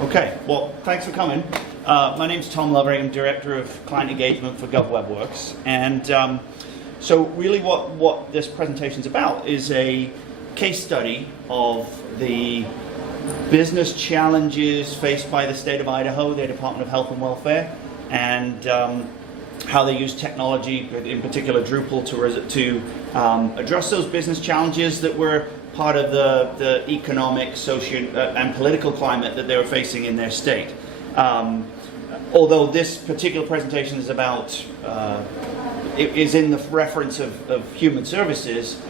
Okay, well, thanks for coming. My name's Tom Lovering. I'm Director of Client Engagement for GovWebWorks. And so really what this presentation is about is a case study of the business challenges faced by the State of Idaho, their Department of Health and Welfare, and how they use technology, in particular Drupal, to address those business challenges that were part of the economic, social, and political climate that they were facing in their state. Although this particular presentation is about, is in the reference of human services,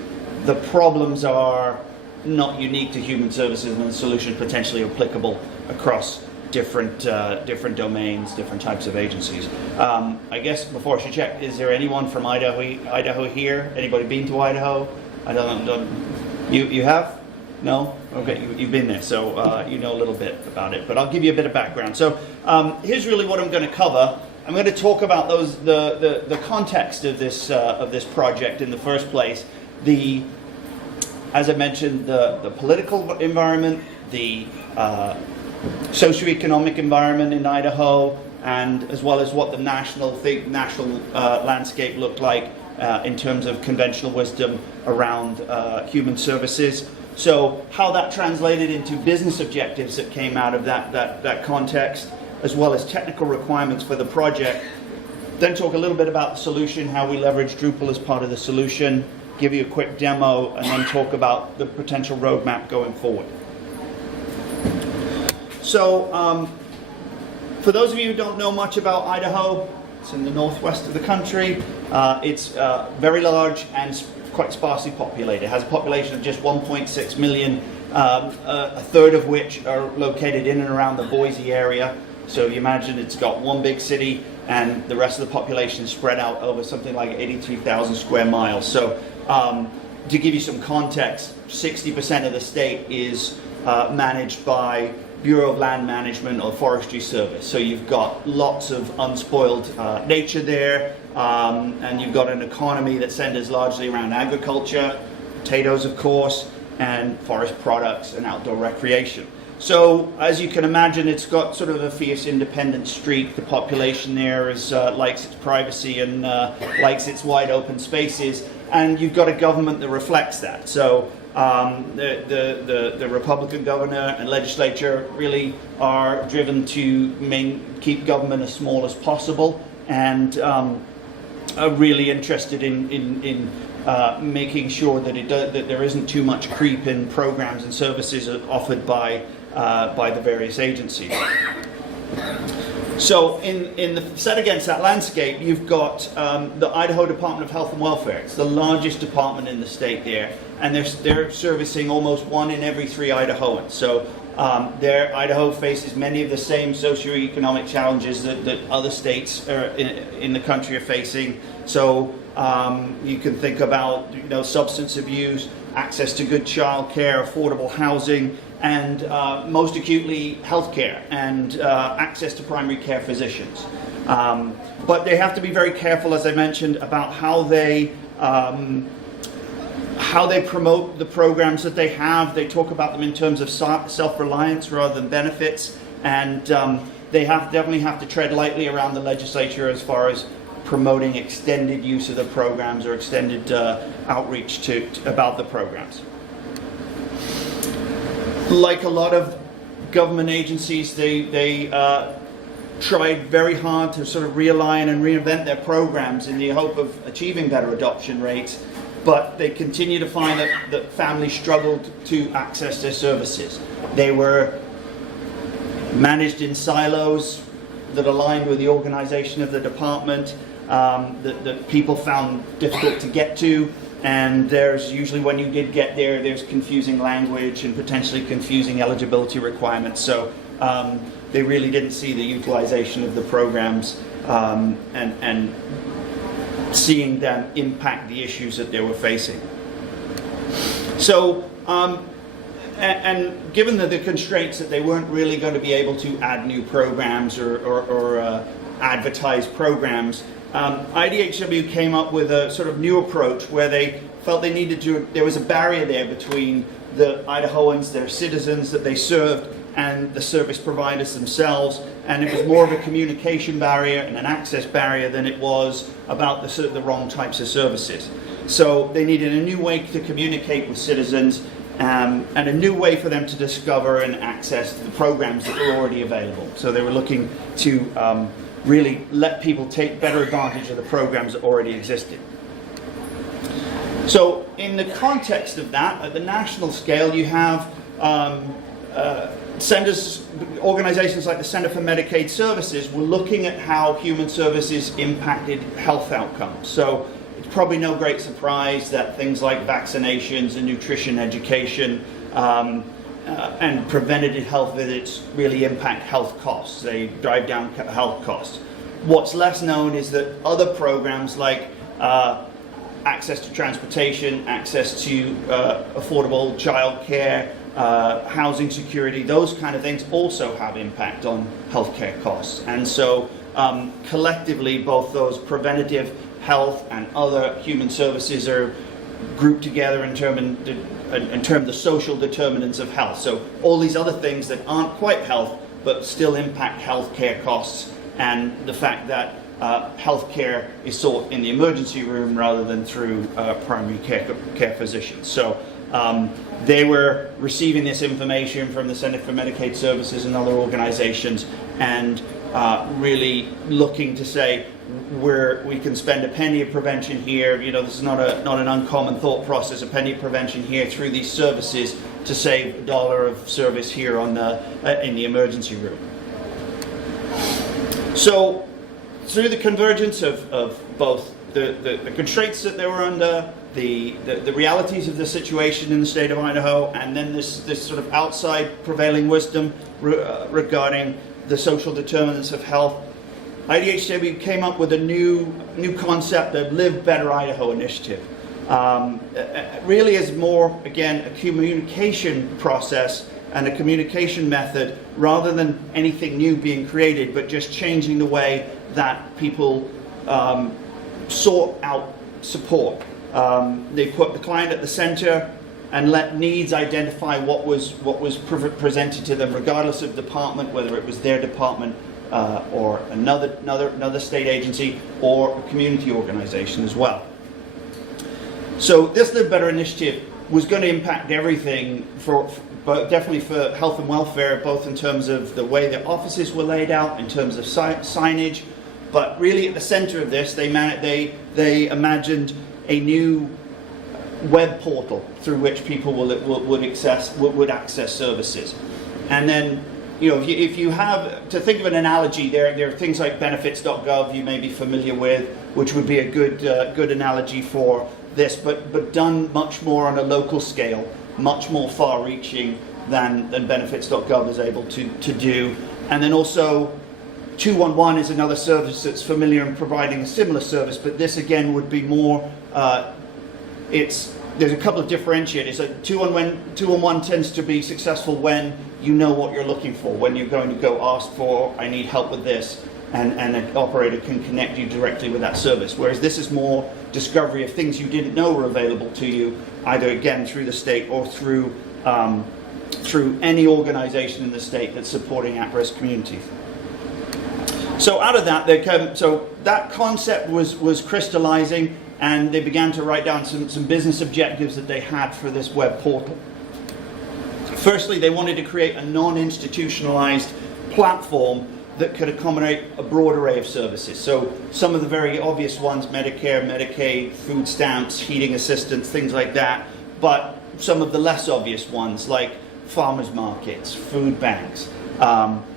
the problems are not unique to human services, and the solution potentially applicable across different domains, different types of agencies. I guess before I should check, is there anyone from Idaho here? Anybody been to Idaho? I don't. You have? No? Okay, you've been there, so you know a little bit about it. But I'll give you a bit of background. So here's really what I'm going to cover. I'm going to talk about the context of this project in the first place. As I mentioned, the political environment, the socioeconomic environment in Idaho, and as well as what the national landscape looked like in terms of conventional wisdom around human services. So how that translated into business objectives that came out of that context, as well as technical requirements for the project. Then talk a little bit about the solution, how we leverage Drupal as part of the solution, give you a quick demo, and then talk about the potential roadmap going forward. So for those of you who don't know much about Idaho, it's in the northwest of the country. It's very large and quite sparsely populated. It has a population of just 1.6 million, a third of which are located in and around the Boise area. So you imagine it's got one big city and the rest of the population is spread out over something like 83,000 square miles. So to give you some context, 60% of the state is managed by Bureau of Land Management or Forestry Service. So you've got lots of unspoiled nature there, and you've got an economy that centers largely around agriculture, potatoes of course, and forest products and outdoor recreation. So as you can imagine, it's got sort of a fierce independent streak. The population there is likes its privacy and likes its wide open spaces, and you've got a government that reflects that. So the Republican governor and legislature really are driven to keep government as small as possible, and are really interested in making sure that that there isn't too much creep in programs and services offered by the various agencies. So in the set against that landscape, you've got the Idaho Department of Health and Welfare. It's the largest department in the state there, and they're servicing almost 1 in every 3 Idahoans. So Idaho faces many of the same socioeconomic challenges that other states in the country are facing. So you can think about substance abuse, access to good child care, affordable housing, and most acutely healthcare and access to primary care physicians. But they have to be very careful, as I mentioned, about how they promote the programs that they have. They talk about them in terms of self-reliance rather than benefits, and they definitely have to tread lightly around the legislature as far as promoting extended use of the programs or extended outreach about the programs. Like a lot of government agencies, they tried very hard to sort of realign and reinvent their programs in the hope of achieving better adoption rates, but they continue to find that families struggled to access their services. They were managed in silos that aligned with the organization of the department, that people found difficult to get to. And there's usually, when you did get there, there's confusing language and potentially confusing eligibility requirements. So they really didn't see the utilization of the programs and seeing them impact the issues that they were facing. So, and given the constraints that they weren't really going to be able to add new programs or advertise programs, IDHW came up with a sort of new approach where they felt they needed to, there was a barrier there between the Idahoans, their citizens that they served, and the service providers themselves, and it was more of a communication barrier and an access barrier than it was about the wrong types of services. So they needed a new way to communicate with citizens, and a new way for them to discover and access the programs that were already available. So they were looking to really let people take better advantage of the programs that already existed. So in the context of that, at the national scale, you have centers, organizations like the Center for Medicaid Services were looking at how human services impacted health outcomes. So it's probably no great surprise that things like vaccinations and nutrition education and preventative health visits really impact health costs. They drive down health costs. What's less known is that other programs like access to transportation, access to affordable childcare, housing security, those kind of things also have impact on healthcare costs. And so collectively, both those preventative health and other human services are grouped together in terms the social determinants of health. So all these other things that aren't quite health but still impact healthcare costs, and the fact that healthcare is sought in the emergency room rather than through primary care physicians. So they were receiving this information from the Center for Medicaid Services and other organizations, and really looking to say, where we can spend a penny of prevention here, you know, this is not an uncommon thought process, a penny of prevention here through these services to save $1 of service here on in the emergency room. So through the convergence of both the constraints that they were under, the realities of the situation in the state of Idaho, and then this sort of outside prevailing wisdom regarding the social determinants of health, IDHW came up with a new concept, the Live Better Idaho initiative. Really is more, again, a communication process and a communication method rather than anything new being created, but just changing the way that people sort out support. They put the client at the center and let needs identify what was presented to them, regardless of department, whether it was their department or another state agency or a community organization as well. So this Live Better initiative was going to impact everything, but definitely for health and welfare, both in terms of the way the offices were laid out, in terms of signage, but really at the center of this, they imagined a new web portal through which people would access services. And then, you know, if you have to think of an analogy, there are things like benefits.gov you may be familiar with, which would be a good analogy for this, but done much more on a local scale, much more far-reaching than benefits.gov is able to do. And then also 211 is another service that's familiar in providing a similar service, but this again would be more, there's a couple of differentiators. So 211 tends to be successful when you know what you're looking for, when you're going to go ask for, I need help with this, and an operator can connect you directly with that service. Whereas this is more discovery of things you didn't know were available to you, either again through the state or through any organization in the state that's supporting at-risk communities. So out of that, that concept was crystallizing, and they began to write down some business objectives that they had for this web portal. Firstly, they wanted to create a non-institutionalized platform that could accommodate a broad array of services. So some of the very obvious ones, Medicare, Medicaid, food stamps, heating assistance, things like that, but some of the less obvious ones like farmers markets, food banks,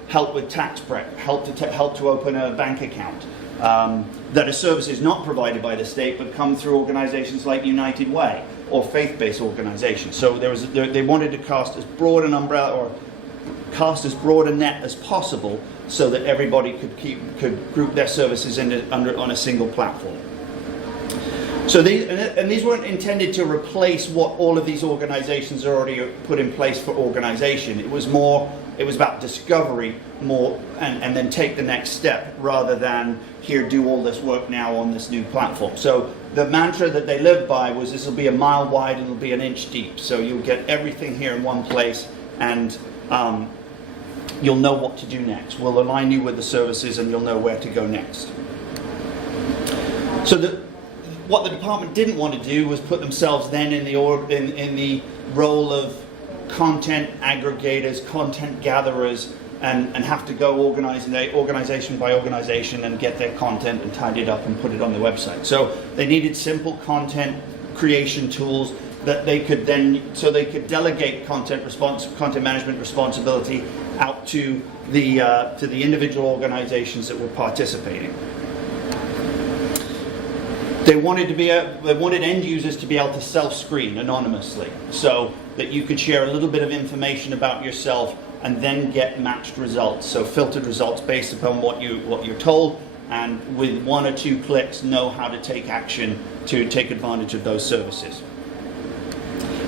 help with tax prep, help to open a bank account, that are services not provided by the state but come through organizations like United Way or faith-based organizations. So they wanted to cast as broad an umbrella, or cast as broad a net as possible, so that everybody could group their services on a single platform. So these weren't intended to replace what all of these organizations are already put in place for organization. It was about discovery more, and then take the next step, rather than here, do all this work now on this new platform. So the mantra that they lived by was, this will be a mile wide and it'll be an inch deep. So you'll get everything here in one place, and you'll know what to do next. We'll align you with the services and you'll know where to go next. So what the department didn't want to do was put themselves then in the role of content aggregators, content gatherers, and have to go organization by organization and get their content and tidy it up and put it on the website. So they needed simple content creation tools that they could delegate content management responsibility out to the individual organizations that were participating. They wanted end users to be able to self-screen anonymously, so that you could share a little bit of information about yourself and then get matched results, so filtered results based upon what you're told, and with 1 or 2 clicks know how to take action to take advantage of those services.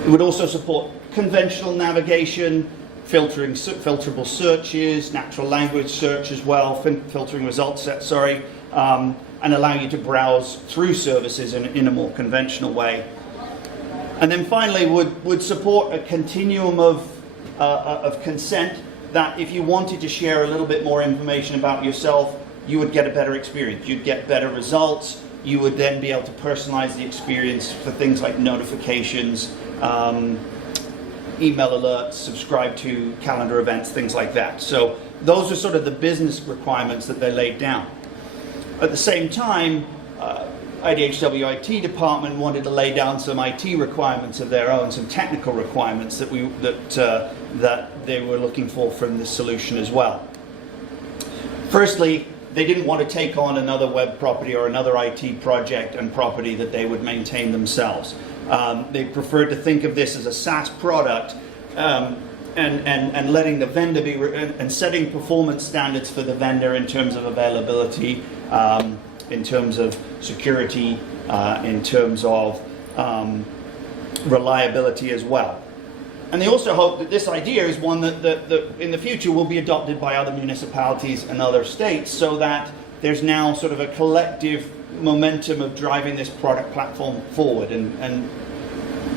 It would also support conventional navigation, filterable searches, natural language search as well, filtering results sets, and allow you to browse through services in a more conventional way. And then finally would support a continuum of consent, that if you wanted to share a little bit more information about yourself, you would get a better experience. You'd get better results. You would then be able to personalize the experience for things like notifications, email alerts, subscribe to calendar events, things like that. So those are sort of the business requirements that they laid down. At the same time, IDHW IT department wanted to lay down some IT requirements of their own, some technical requirements that they were looking for from this solution as well. Firstly, they didn't want to take on another web property or another IT project and property that they would maintain themselves. They preferred to think of this as a SaaS product, and letting the vendor and setting performance standards for the vendor in terms of availability, in terms of security, in terms of reliability as well. And they also hope that this idea is one that in the future will be adopted by other municipalities and other states, so that there's now sort of a collective momentum of driving this product platform forward and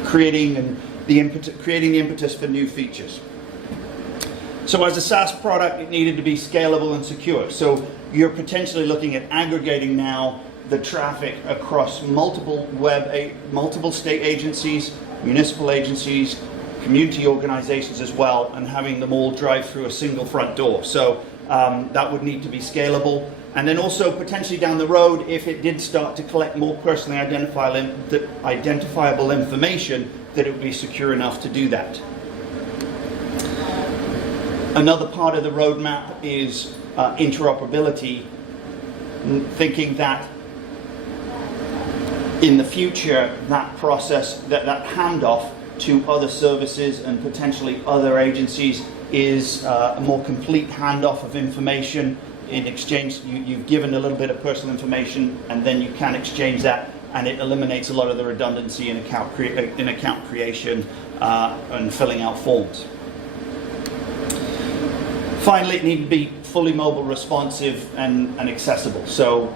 creating the impetus for new features. So as a SaaS product, it needed to be scalable and secure. So you're potentially looking at aggregating now the traffic across multiple state agencies, municipal agencies, community organizations as well, and having them all drive through a single front door. So that would need to be scalable. And then also potentially down the road, if it did start to collect more personally identifiable information, that it would be secure enough to do that. Another part of the roadmap is interoperability, thinking that in the future, that process, that handoff to other services and potentially other agencies is a more complete handoff of information. In exchange, you've given a little bit of personal information, and then you can exchange that, and it eliminates a lot of the redundancy in account creation and filling out forms. Finally, it needs to be fully mobile responsive and accessible. So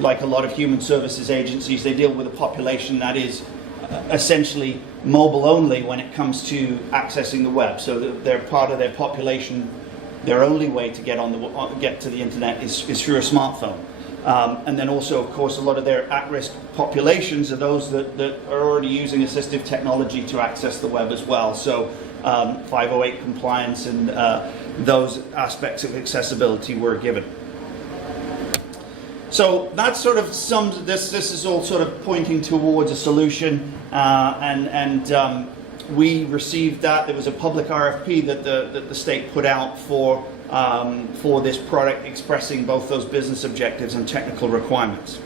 like a lot of human services agencies, they deal with a population that is essentially mobile only when it comes to accessing the web. So they're part of their population. Their only way to get to the internet is through a smartphone. And then also, of course, a lot of their at-risk populations are those that are already using assistive technology to access the web as well. So 508 compliance and those aspects of accessibility were given. So that sort of sums this. This is all sort of pointing towards a solution, and we received that. There was a public RFP that the state put out for this product, expressing both those business objectives and technical requirements.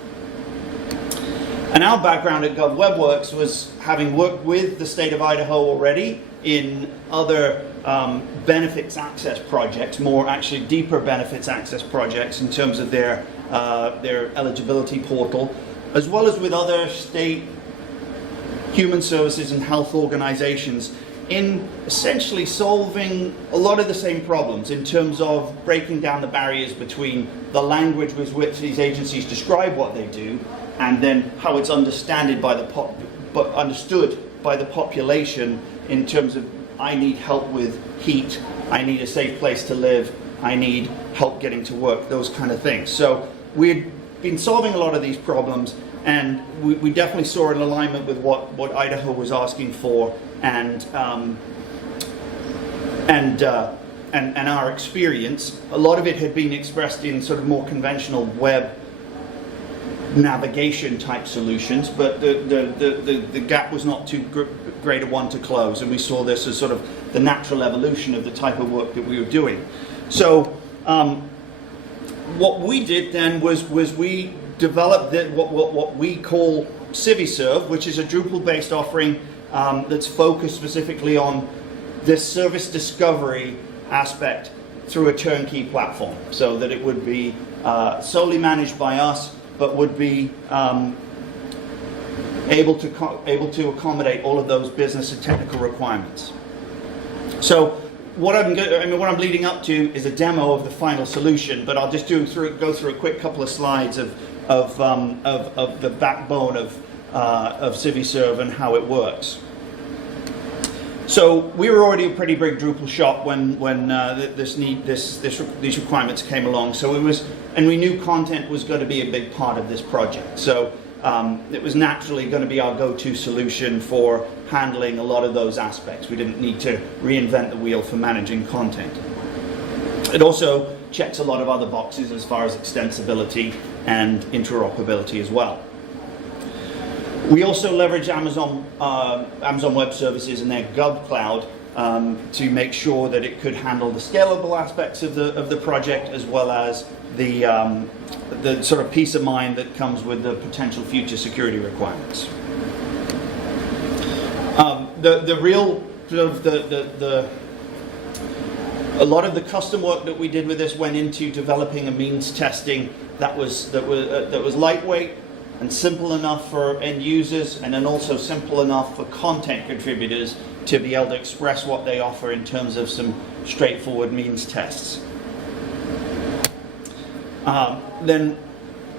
And our background at GovWebWorks was having worked with the state of Idaho already in other benefits access projects, more actually deeper benefits access projects in terms of their eligibility portal, as well as with other state human services and health organizations, in essentially solving a lot of the same problems in terms of breaking down the barriers between the language with which these agencies describe what they do, and then how it's understood by the population in terms of, I need help with heat, I need a safe place to live, I need help getting to work, those kind of things. So we'd been solving a lot of these problems, and we definitely saw an alignment with what Idaho was asking for, and our experience. A lot of it had been expressed in sort of more conventional web navigation type solutions, but the gap was not too great a one to close, and we saw this as sort of the natural evolution of the type of work that we were doing. So what we did then was we developed what we call CiviServe, which is a Drupal-based offering that's focused specifically on this service discovery aspect through a turnkey platform, so that it would be solely managed by us, but would be able to accommodate all of those business and technical requirements. So what I'm leading up to is a demo of the final solution, but I'll just go through a quick couple of slides of the backbone of CiviServe and how it works. So we were already a pretty big Drupal shop when these requirements came along. So we knew content was going to be a big part of this project. So it was naturally going to be our go-to solution for handling a lot of those aspects. We didn't need to reinvent the wheel for managing content. It also checks a lot of other boxes as far as extensibility and interoperability as well. We also leverage Amazon Web Services and their GovCloud to make sure that it could handle the scalable aspects of the project, as well as the sort of peace of mind that comes with the potential future security requirements. A lot of the custom work that we did with this went into developing a means testing that was lightweight and simple enough for end users, and then also simple enough for content contributors to be able to express what they offer in terms of some straightforward means tests. Then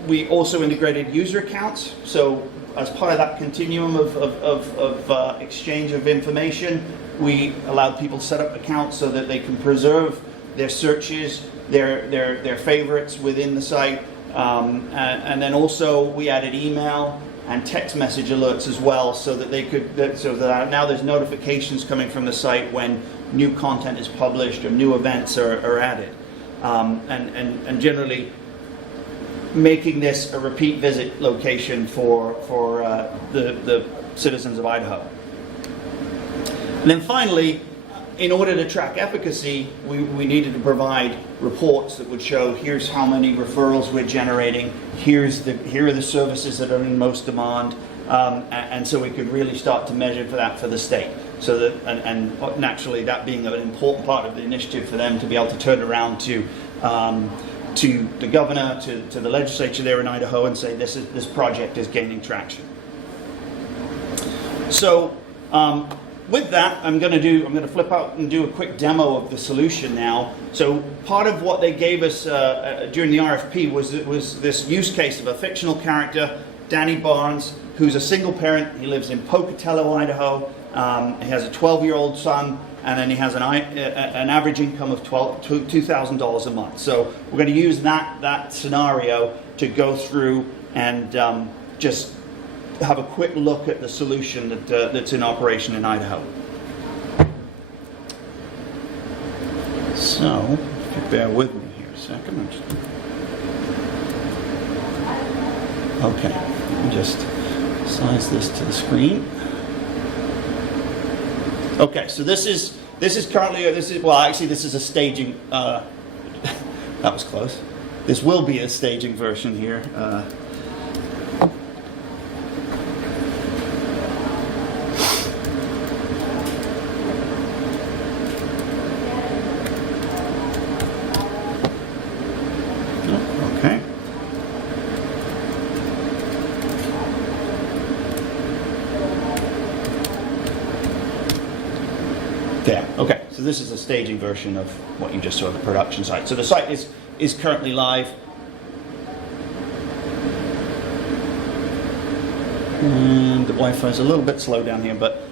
we also integrated user accounts. So as part of that continuum of exchange of information, we allowed people to set up accounts so that they can preserve their searches, their favorites within the site. And then also we added email and text message alerts as well, so that they could, now there's notifications coming from the site when new content is published or new events are added, and generally making this a repeat visit location for the citizens of Idaho. And then finally, in order to track efficacy, we needed to provide reports that would show here's how many referrals we're generating, here are the services that are in most demand, and so we could really start to measure for that for the state. So that, and naturally that being an important part of the initiative for them to be able to turn around to the governor, to the legislature there in Idaho, and say this project is gaining traction. So. With that, I'm going to flip out and do a quick demo of the solution now. So part of what they gave us during the RFP was this use case of a fictional character, Danny Barnes, who's a single parent. He lives in Pocatello, Idaho. He has a 12-year-old son, and then he has an average income of $2,000 a month. So we're going to use that scenario to go through and just have a quick look at the solution that's in operation in Idaho. So, if you bear with me here a second. Okay, let me just size this to the screen. Okay, so this is currently this is a staging. That was close. This will be a staging version here. Okay, so this is a staging version of what you just saw at the production site. So the site is currently live. And the Wi-Fi is a little bit slow down here, but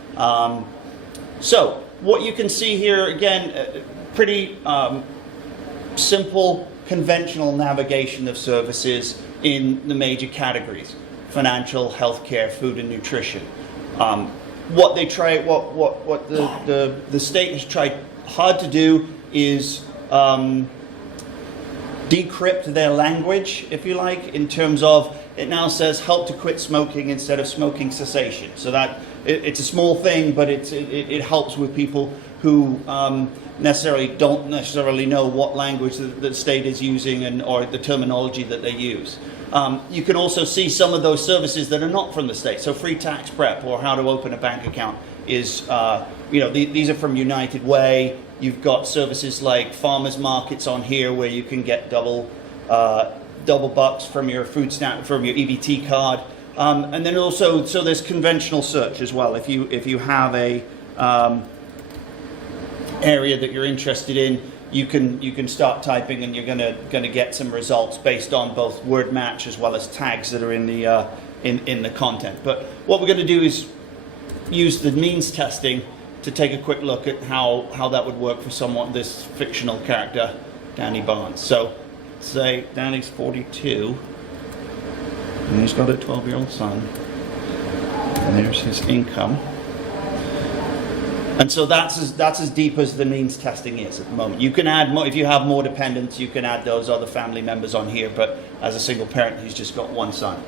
so what you can see here again, pretty simple, conventional navigation of services in the major categories: financial, healthcare, food, and nutrition. What they try, what the state has tried hard to do is decrypt their language, if you like, in terms of, it now says help to quit smoking instead of smoking cessation. So that it's a small thing, but it helps with people who don't necessarily know what language the state is using or the terminology that they use. You can also see some of those services that are not from the state. So free tax prep or how to open a bank account is, these are from United Way. You've got services like farmers markets on here where you can get double bucks from your food stamp, from your EBT card. And then also, so there's conventional search as well. If you have a area that you're interested in, you can start typing, and you're gonna get some results based on both word match as well as tags that are in the content. But what we're going to do is use the means testing to take a quick look at how that would work for this fictional character, Danny Barnes. So say Danny's 42 and he's got a 12-year-old son, and there's his income. And so that's as deep as the means testing is at the moment. You can add more, if you have more dependents, you can add those other family members on here, but as a single parent, he's just got one son.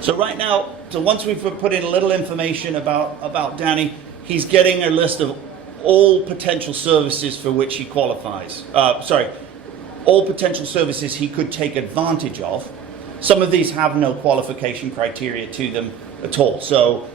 So right now, once we've put in a little information about Danny, he's getting a list of all potential services for which he qualifies. All potential services he could take advantage of. Some of these have no qualification criteria to them at all. So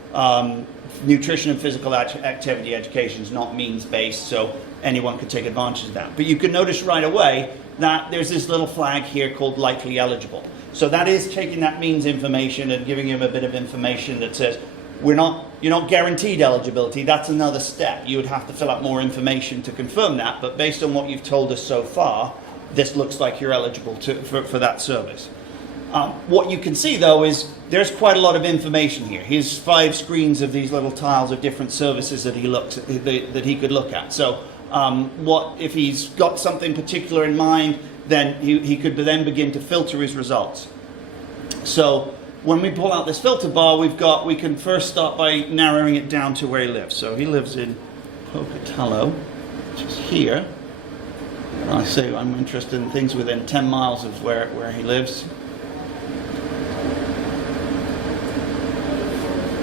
nutrition and physical activity education is not means-based, so anyone could take advantage of that. But you can notice right away that there's this little flag here called likely eligible. So that is taking that means information and giving him a bit of information that says, you're not guaranteed eligibility. That's another step. You would have to fill out more information to confirm that, but based on what you've told us so far, this looks like you're eligible for that service. What you can see, though, is there's quite a lot of information here. Here's 5 screens of these little tiles of different services that he could look at. So if he's got something particular in mind, then he could then begin to filter his results. So when we pull out this filter bar, we can first start by narrowing it down to where he lives. So he lives in Pocatello, which is here. I say I'm interested in things within 10 miles of where he lives.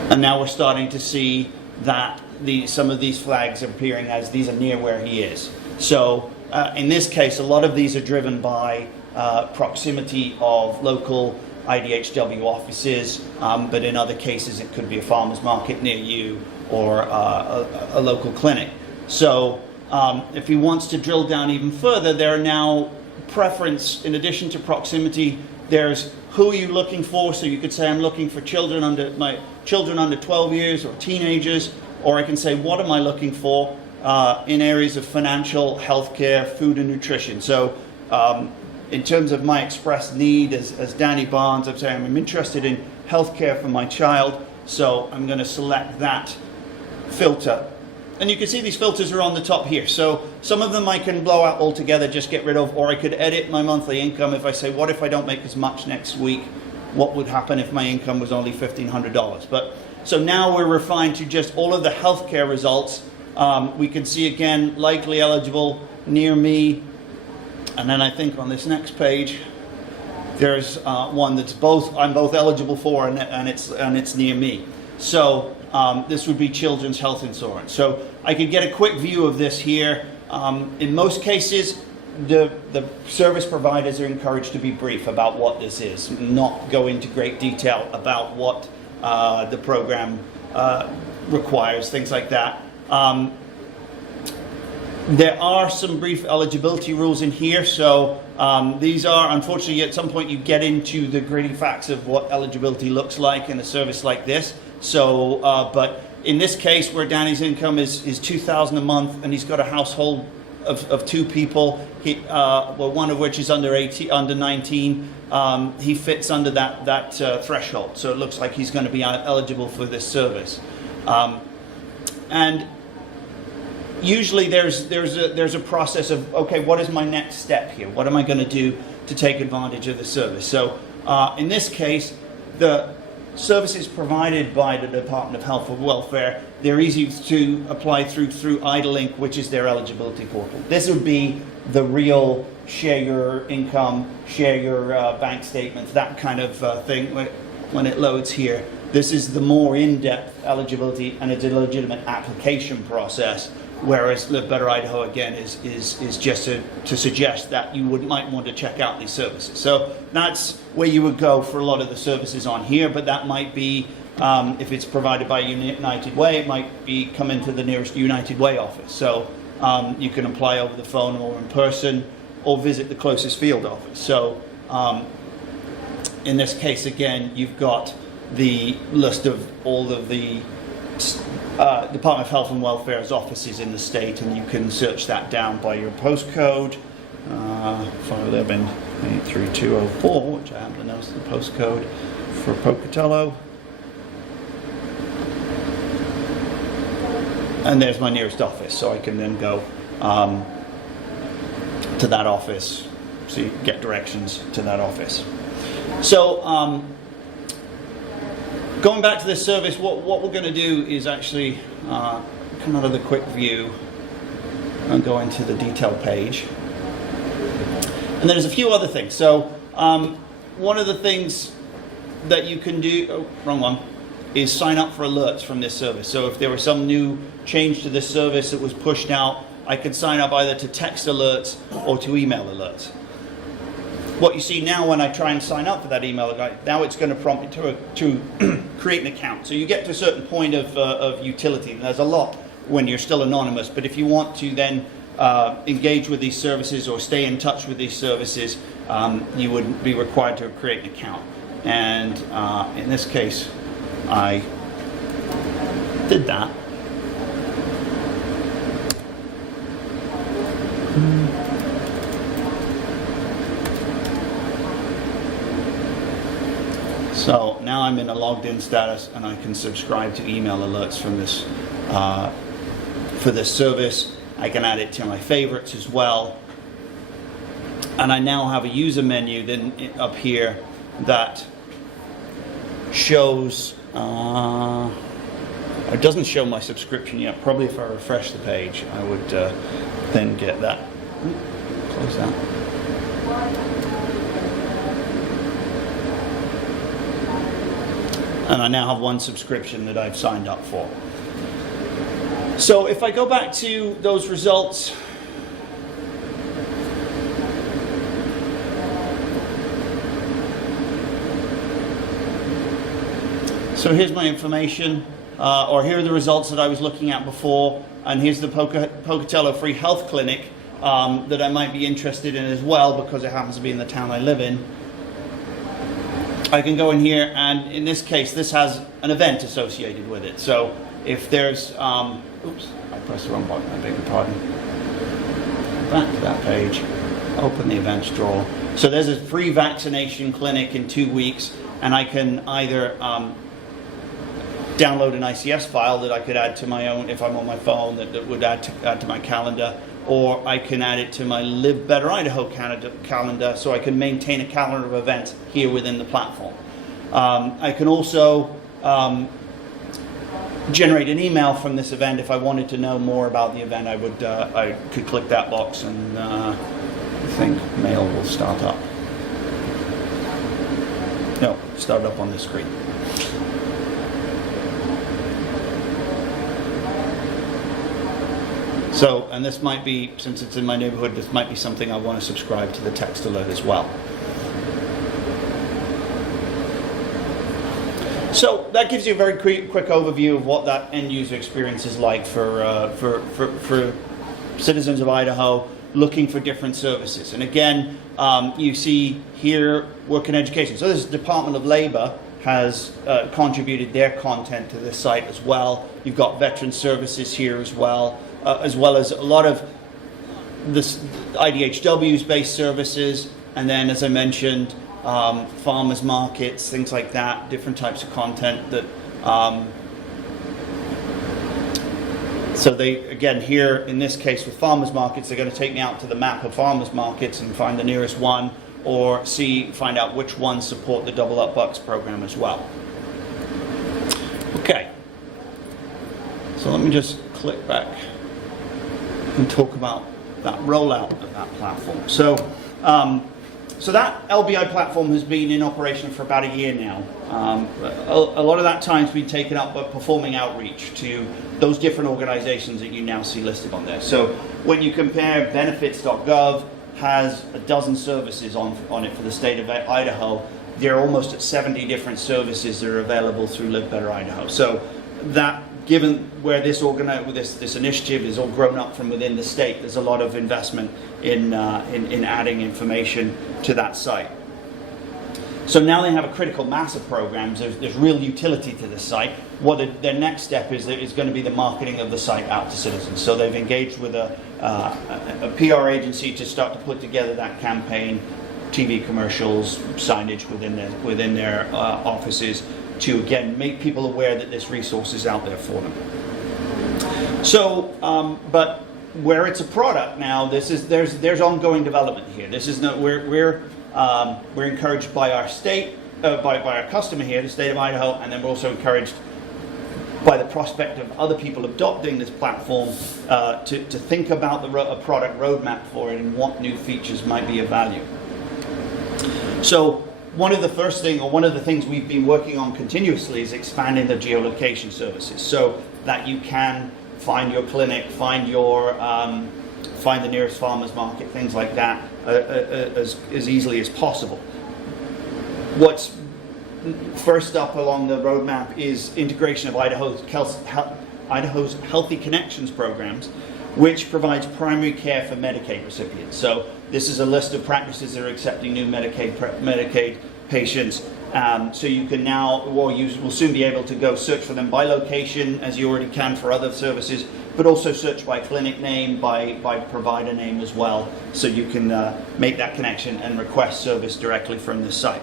And now we're starting to see that some of these flags are appearing as these are near where he is. So in this case, a lot of these are driven by proximity of local IDHW offices, but in other cases it could be a farmer's market near you or a local clinic. So if he wants to drill down even further, there are now preference, in addition to proximity, there's who are you looking for. So you could say I'm looking for children under 12 years or teenagers, or I can say what am I looking for in areas of financial, healthcare, food and nutrition. So in terms of my expressed need as Danny Barnes, I'm saying I'm interested in healthcare for my child, so I'm going to select that filter. And you can see these filters are on the top here. So some of them I can blow out altogether, just get rid of, or I could edit my monthly income. If I say, what if I don't make as much next week? What would happen if my income was only $1,500? But so now we're refined to just all of the healthcare results. We can see again, likely eligible, near me. And then I think on this next page, there's one that's I'm both eligible for and it's near me. So this would be children's health insurance. So I could get a quick view of this here. In most cases, the service providers are encouraged to be brief about what this is, not go into great detail about what the program requires, things like that. There are some brief eligibility rules in here, so these are, unfortunately, at some point you get into the gritty facts of what eligibility looks like in a service like this. So, but in this case, where Danny's income is $2,000 a month, and he's got a household of 2 people, one of which is under 19, he fits under that threshold. So it looks like he's going to be eligible for this service. And usually there's a process of, okay, what is my next step here? What am I going to do to take advantage of the service? So in this case, the services provided by the Department of Health and Welfare, they're easy to apply through IDALink, which is their eligibility portal. This would be the real share your income, share your bank statements, that kind of thing when it loads here. This is the more in-depth eligibility, and it's a legitimate application process, whereas the Better Idaho, again, is just to suggest that you might want to check out these services. So that's where you would go for a lot of the services on here, but that might be, if it's provided by United Way, it might be come into the nearest United Way office. So you can apply over the phone or in person, or visit the closest field office. So in this case, again, you've got the list of all of the Department of Health and Welfare's offices in the state, and you can search that down by your postcode, 511-83204, which I happen to know is the postcode for Pocatello. And there's my nearest office, so I can then go to that office, so you get directions to that office. So going back to this service, what we're going to do is actually come out of the quick view and go into the detail page. And there's a few other things. So one of the things that you can do, wrong one, is sign up for alerts from this service. So if there was some new change to this service that was pushed out, I can sign up either to text alerts or to email alerts. What you see now when I try and sign up for that email, now it's going to prompt me to create an account. So you get to a certain point of utility, and there's a lot when you're still anonymous, but if you want to then engage with these services or stay in touch with these services, you would be required to create an account. And in this case, I did that. So now I'm in a logged in status, and I can subscribe to email alerts from this for this service. I can add it to my favorites as well, and I now have a user menu then up here that shows. It doesn't show my subscription yet. Probably if I refresh the page, I would then get that. Close that. And I now have one subscription that I've signed up for. So if I go back to those results, so here's my information, or here are the results that I was looking at before, and here's the Pocatello Free Health Clinic that I might be interested in as well, because it happens to be in the town I live in. I can go in here, and in this case, this has an event associated with it. So if there's, oops, I pressed the wrong button, I beg your pardon. Back to that page, open the events drawer. So there's a free vaccination clinic in 2 weeks, and I can either download an ICS file that I could add to my own, if I'm on my phone, that would add to my calendar, or I can add it to my Live Better Idaho calendar, so I can maintain a calendar of events here within the platform. I can also generate an email from this event. If I wanted to know more about the event, I could click that box, and I think mail will start up. No, start up on the screen. So, and this might be, since it's in my neighborhood, this might be something I want to subscribe to the text alert as well. So that gives you a very quick overview of what that end user experience is like for citizens of Idaho looking for different services. And again, you see here work and education. So this is Department of Labor has contributed their content to this site as well. You've got veteran services here as well as a lot of this IDHW's based services, and then, as I mentioned, farmers markets, things like that, different types of content that So they, again, here in this case with farmers markets, they're going to take me out to the map of farmers markets and find the nearest one, or find out which ones support the Double Up Bucks program as well. Okay, so let me just click back and talk about that rollout of that platform. So, so that LBI platform has been in operation for about a year now. A lot of that time has been taken up by performing outreach to those different organizations that you now see listed on there. So when you compare benefits.gov has a dozen services on it for the state of Idaho. There are almost at 70 different services that are available through Live Better Idaho. So that, given where this initiative is all grown up from within the state, there's a lot of investment in adding information to that site. So now they have a critical mass of programs. There's real utility to this site. Their next step is going to be the marketing of the site out to citizens. So they've engaged with a PR agency to start to put together that campaign, TV commercials, signage within their offices, to again make people aware that this resource is out there for them. So, but where it's a product now, there's ongoing development here. This is no, we're encouraged by our state, by our customer here, the state of Idaho, and then we're also encouraged by the prospect of other people adopting this platform to think about a product roadmap for it and what new features might be of value. So one of the things we've been working on continuously is expanding the geolocation services so that you can find your clinic, find the nearest farmer's market, things like that, as easily as possible. What's first up along the roadmap is integration of Idaho's Healthy Connections programs, which provides primary care for Medicaid recipients. So this is a list of practices that are accepting new Medicaid patients. So you can now, or you will soon be able to go search for them by location, as you already can for other services, but also search by clinic name, by provider name as well, so you can make that connection and request service directly from the site.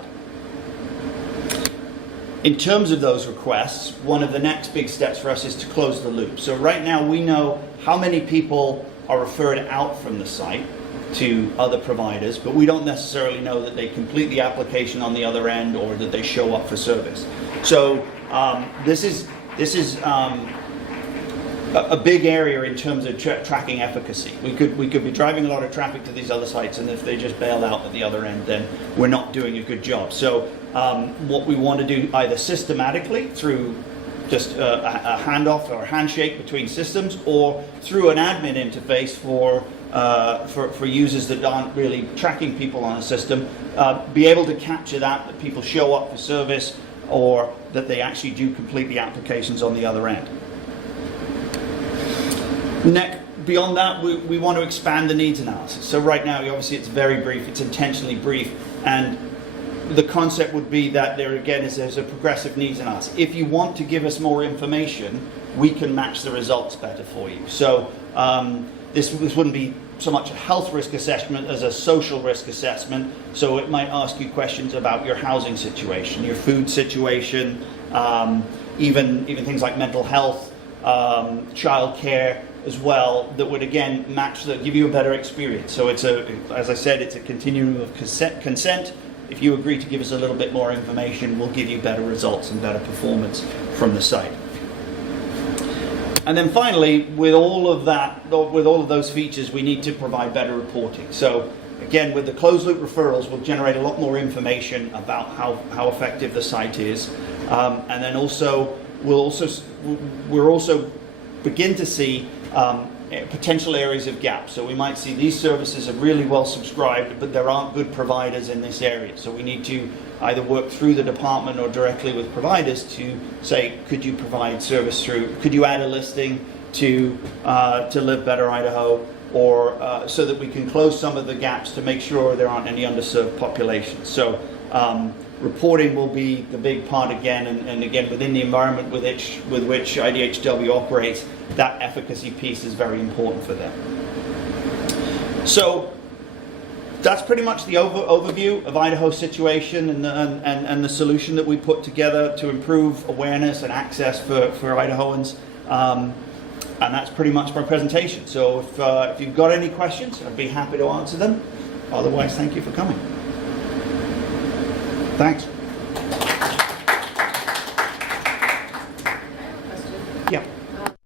In terms of those requests, one of the next big steps for us is to close the loop. So right now we know how many people are referred out from the site to other providers, but we don't necessarily know that they complete the application on the other end or that they show up for service. So this is a big area in terms of tracking efficacy. We could be driving a lot of traffic to these other sites, and if they just bail out at the other end, then we're not doing a good job. So what we want to do, either systematically through just a handoff or a handshake between systems, or through an admin interface for users that aren't really tracking people on a system, be able to capture that people show up for service or that they actually do complete the applications on the other end. Beyond that, we want to expand the needs analysis. So right now, obviously, it's very brief. It's intentionally brief, and the concept would be that there's a progressive needs analysis. If you want to give us more information, we can match the results better for you. So this wouldn't be so much a health risk assessment as a social risk assessment. So it might ask you questions about your housing situation, your food situation, even things like mental health, child care as well, that would again give you a better experience. So it's as I said, it's a continuum of consent. If you agree to give us a little bit more information, we'll give you better results and better performance from the site. And then finally, with all of those features, we need to provide better reporting. So again, with the closed loop referrals, we'll generate a lot more information about how effective the site is. And then also, we're also begin to see potential areas of gaps. So we might see these services are really well subscribed, but there aren't good providers in this area. So we need to either work through the department or directly with providers to say, could you provide service could you add a listing to Live Better Idaho, or so that we can close some of the gaps to make sure there aren't any underserved populations. So reporting will be the big part again, and again, within the environment with which IDHW operates, that efficacy piece is very important for them. So that's pretty much the overview of Idaho's situation and the solution that we put together to improve awareness and access for Idahoans. And that's pretty much my presentation. So if you've got any questions, I'd be happy to answer them. Otherwise, thank you for coming. Thanks.